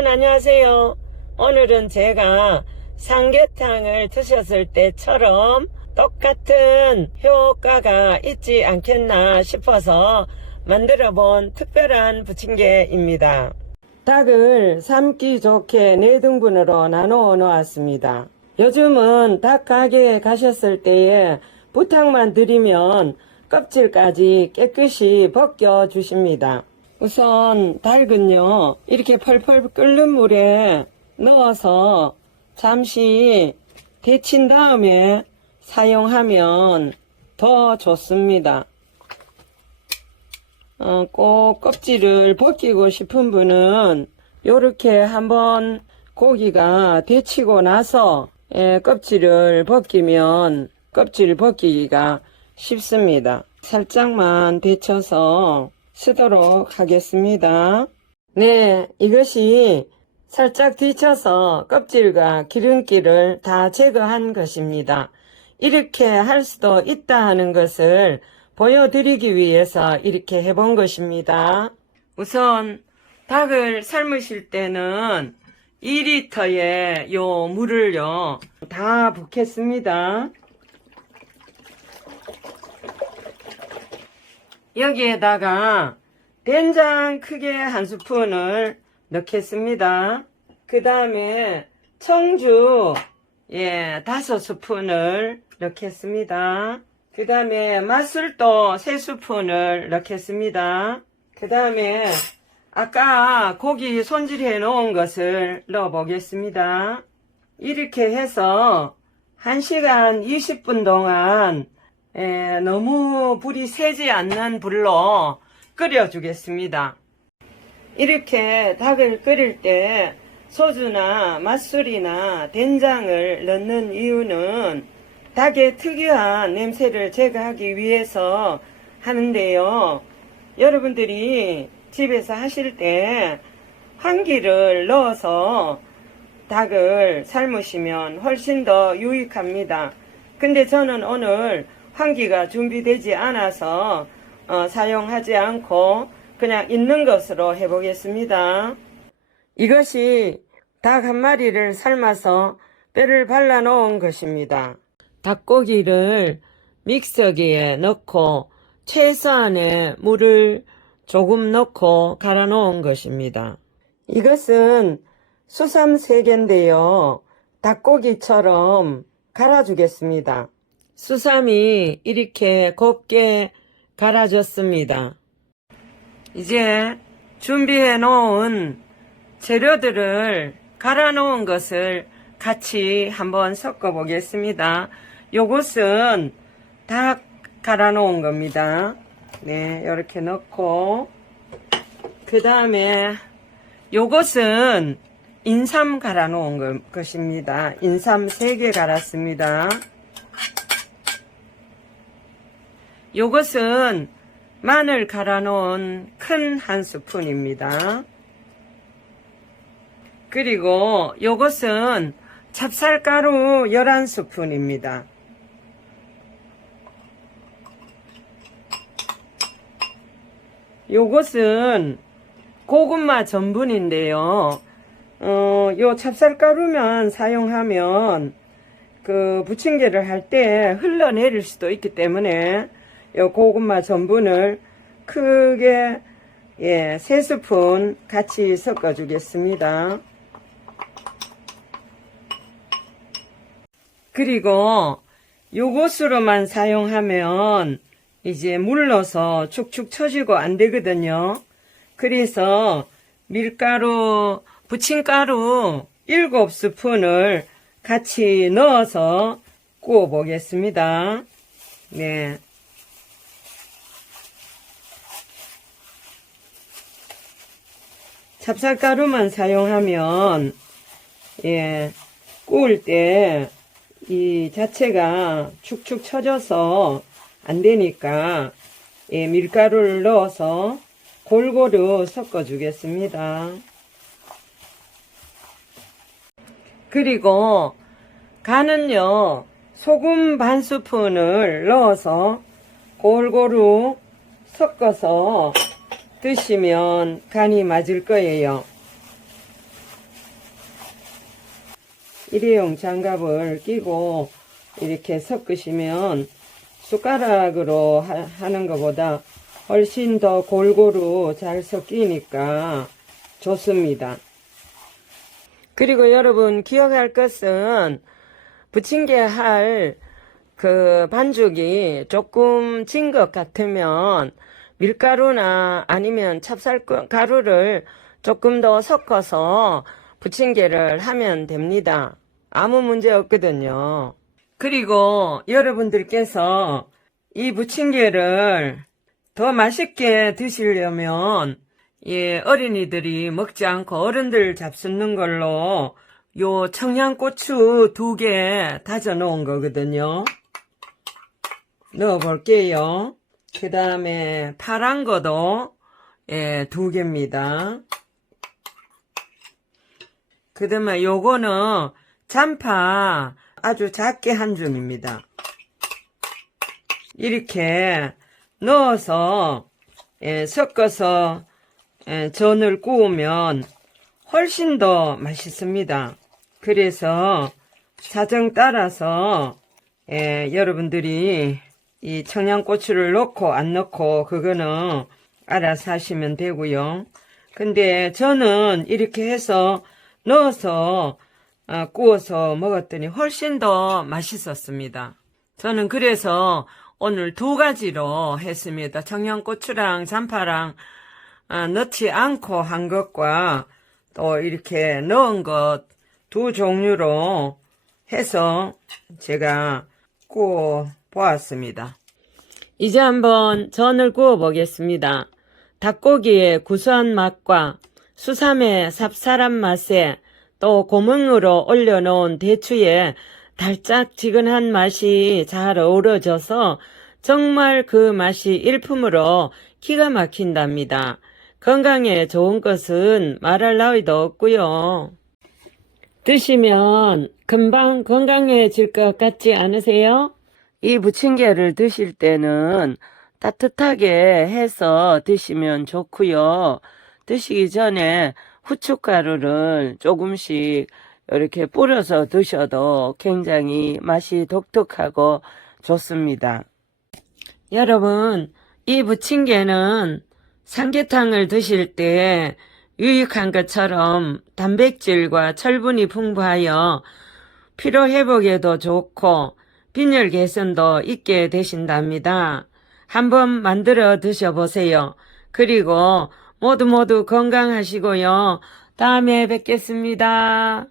여러분 안녕하세요. 오늘은 제가 삼계탕을 드셨을 때처럼 똑같은 효과가 있지 않겠나 싶어서 만들어 본 특별한 부침개입니다. 닭을 삶기 좋게 4등분으로 나누어 놓았습니다. 요즘은 닭 가게에 가셨을 때에 부탁만 드리면 껍질까지 깨끗이 벗겨 주십니다. 우선 닭은요, 이렇게 펄펄 끓는 물에 넣어서 잠시 데친 다음에 사용하면 더 좋습니다. 꼭 껍질을 벗기고 싶은 분은 이렇게 한번 고기가 데치고 나서 껍질을 벗기면 껍질 벗기기가 쉽습니다. 살짝만 데쳐서 쓰도록 하겠습니다. 네, 이것이 살짝 데쳐서 껍질과 기름기를 다 제거한 것입니다. 이렇게 할 수도 있다 하는 것을 보여드리기 위해서 이렇게 해본 것입니다. 우선 닭을 삶으실 때는 2리터의 요 물을요 다 붓겠습니다. 여기에다가 된장 크게 1스푼을 넣겠습니다. 그 다음에 청주 5스푼을 넣겠습니다. 그 다음에 맛술도 3스푼을 넣겠습니다. 그 다음에 아까 고기 손질해 놓은 것을 넣어 보겠습니다. 이렇게 해서 1시간 20분 동안 너무 불이 세지 않는 불로 끓여주겠습니다. 이렇게 닭을 끓일 때 소주나 맛술이나 된장을 넣는 이유는 닭의 특유한 냄새를 제거하기 위해서 하는데요. 여러분들이 집에서 하실 때 환기를 넣어서 닭을 삶으시면 훨씬 더 유익합니다. 근데 저는 오늘 환기가 준비되지 않아서 사용하지 않고 그냥 있는 것으로 해보겠습니다. 이것이 닭 한 마리를 삶아서 뼈를 발라 놓은 것입니다. 닭고기를 믹서기에 넣고 최소한의 물을 조금 넣고 갈아 놓은 것입니다. 이것은 수삼 3개인데요. 닭고기처럼 갈아주겠습니다. 수삼이 이렇게 곱게 갈아졌습니다. 이제 준비해 놓은 재료들을 갈아 놓은 것을 같이 한번 섞어 보겠습니다. 요것은 닭 갈아 놓은 겁니다. 네, 이렇게 넣고 그 다음에 요것은 인삼 갈아 놓은 것입니다. 인삼 3개 갈았습니다. 요것은 마늘 갈아 놓은 큰 1스푼입니다. 그리고 요것은 찹쌀가루 11스푼입니다. 요것은 고구마 전분인데요. 요 찹쌀가루만 사용하면 그 부침개를 할 때 흘러내릴 수도 있기 때문에 요 고구마 전분을 크게 3스푼 같이 섞어 주겠습니다. 그리고 요것으로만 사용하면 이제 물러서 축축 처지고 안 되거든요. 그래서 밀가루, 부침가루 7스푼을 같이 넣어서 구워 보겠습니다. 네. 찹쌀가루만 사용하면 구울 때 이 자체가 축축 처져서 안 되니까 밀가루를 넣어서 골고루 섞어 주겠습니다. 그리고 간은요, 소금 1스푼을 넣어서 골고루 섞어서 드시면 간이 맞을 거예요. 일회용 장갑을 끼고 이렇게 섞으시면 숟가락으로 하는 것보다 훨씬 더 골고루 잘 섞이니까 좋습니다. 그리고 여러분 기억할 것은 부침개 할 그 반죽이 조금 진 것 같으면 밀가루나 아니면 찹쌀가루를 조금 더 섞어서 부침개를 하면 됩니다. 아무 문제 없거든요. 그리고 여러분들께서 이 부침개를 더 맛있게 드시려면 어린이들이 먹지 않고 어른들 잡수는 걸로 요 청양고추 2개 다져 놓은 거거든요. 넣어 볼게요. 그 다음에 파란 거도 2개입니다. 그 다음에 요거는 잔파 아주 작게 한 줌입니다. 이렇게 넣어서 섞어서 전을 구우면 훨씬 더 맛있습니다. 그래서 사정 따라서 여러분들이 이 청양고추를 넣고 안 넣고 그거는 알아서 하시면 되고요. 근데 저는 이렇게 해서 넣어서 구워서 먹었더니 훨씬 더 맛있었습니다. 저는 그래서 오늘 2가지로 했습니다. 청양고추랑 잔파랑 넣지 않고 한 것과 또 이렇게 넣은 것 2종류로 해서 제가 구워 보았습니다. 이제 한번 전을 구워 보겠습니다. 닭고기의 구수한 맛과 수삼의 쌉쌀한 맛에 또 고명으로 올려놓은 대추의 달짝지근한 맛이 잘 어우러져서 정말 그 맛이 일품으로 기가 막힌답니다. 건강에 좋은 것은 말할 나위도 없고요. 드시면 금방 건강해질 것 같지 않으세요? 이 부침개를 드실 때는 따뜻하게 해서 드시면 좋고요. 드시기 전에 후춧가루를 조금씩 이렇게 뿌려서 드셔도 굉장히 맛이 독특하고 좋습니다. 여러분, 이 부침개는 삼계탕을 드실 때 유익한 것처럼 단백질과 철분이 풍부하여 피로회복에도 좋고 빈혈 개선도 있게 되신답니다. 한번 만들어 드셔보세요. 그리고 모두 건강하시고요. 다음에 뵙겠습니다.